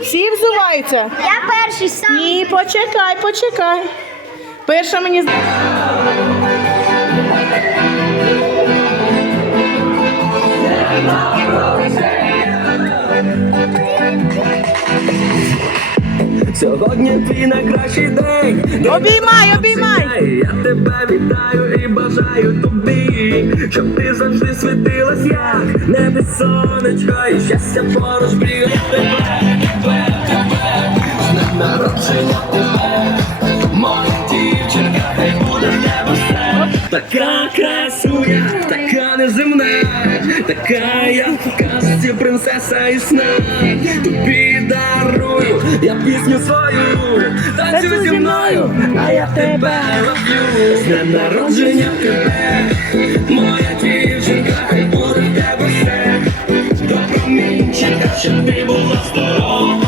Всі взуваються? Я перший сам. Ні, почекай, почекай. Перша мені Сьогодні твій найкращий день. Обіймай, обіймай. Я тебе вітаю і бажаю тобі, щоб ти завжди світилась, як сонечко, і щастя поруч бігає тебе, тебе, моя дівчинка, хай буде все. Така красуня, така неземна, така я в казці принцеса і сна. Тобі дарую я пісню свою, танцюй зі мною, а я тебе люблю. З днем народження тебе, моя дівчинка, хай буде в тебе все. До промінчика, щоб ти була з тобою.